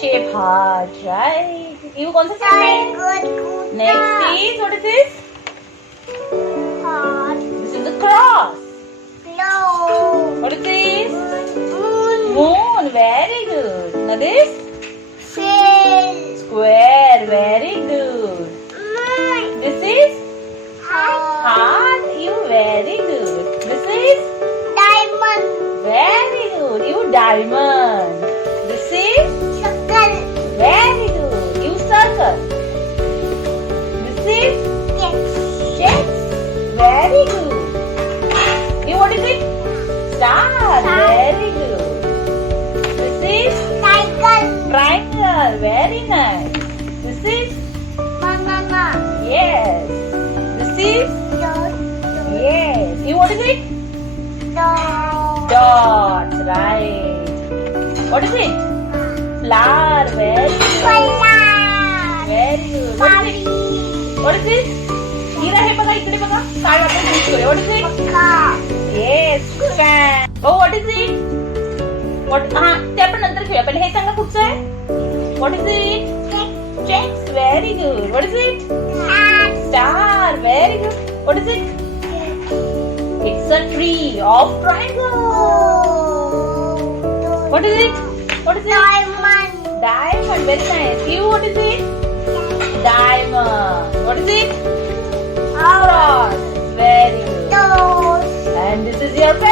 shape heart, right? You कौन सा shape है? Next is, what is this? Heart. This is a cross. No. What is this? Moon. Moon, very good. Now this? Fish. Square, very good. Moon. This is? Heart. Heart, you very good. This is? Diamond. Very good, you diamond. This is? Circle. Very good, you circle. This is? Yes. Checks, very good. You what is it? Star, very good. This is? Cycle. Triangle, very nice. This is? Banana. Yes. This is? Dot. Yes. You what is it? Dot. Dots, right. What is it? Flower, very good. Flower. Very good. What is it? What is it? हिरा हे बघा इकडे बघा काय आपण use करूया. What is it? Car. Yes, fan. Oh, what is it? What? हा ते आपण नंतर घेऊया. पहिले हे सांगा कुठचं आहे? What is it? Checks, very good. What is it? Star, very good. What is it? It's a tree of triangle. What is it? What is it? Diamond. Diamond, very nice. You, what is it? Diamond. What is it? Cross. Very good. Nose. And this is your pen.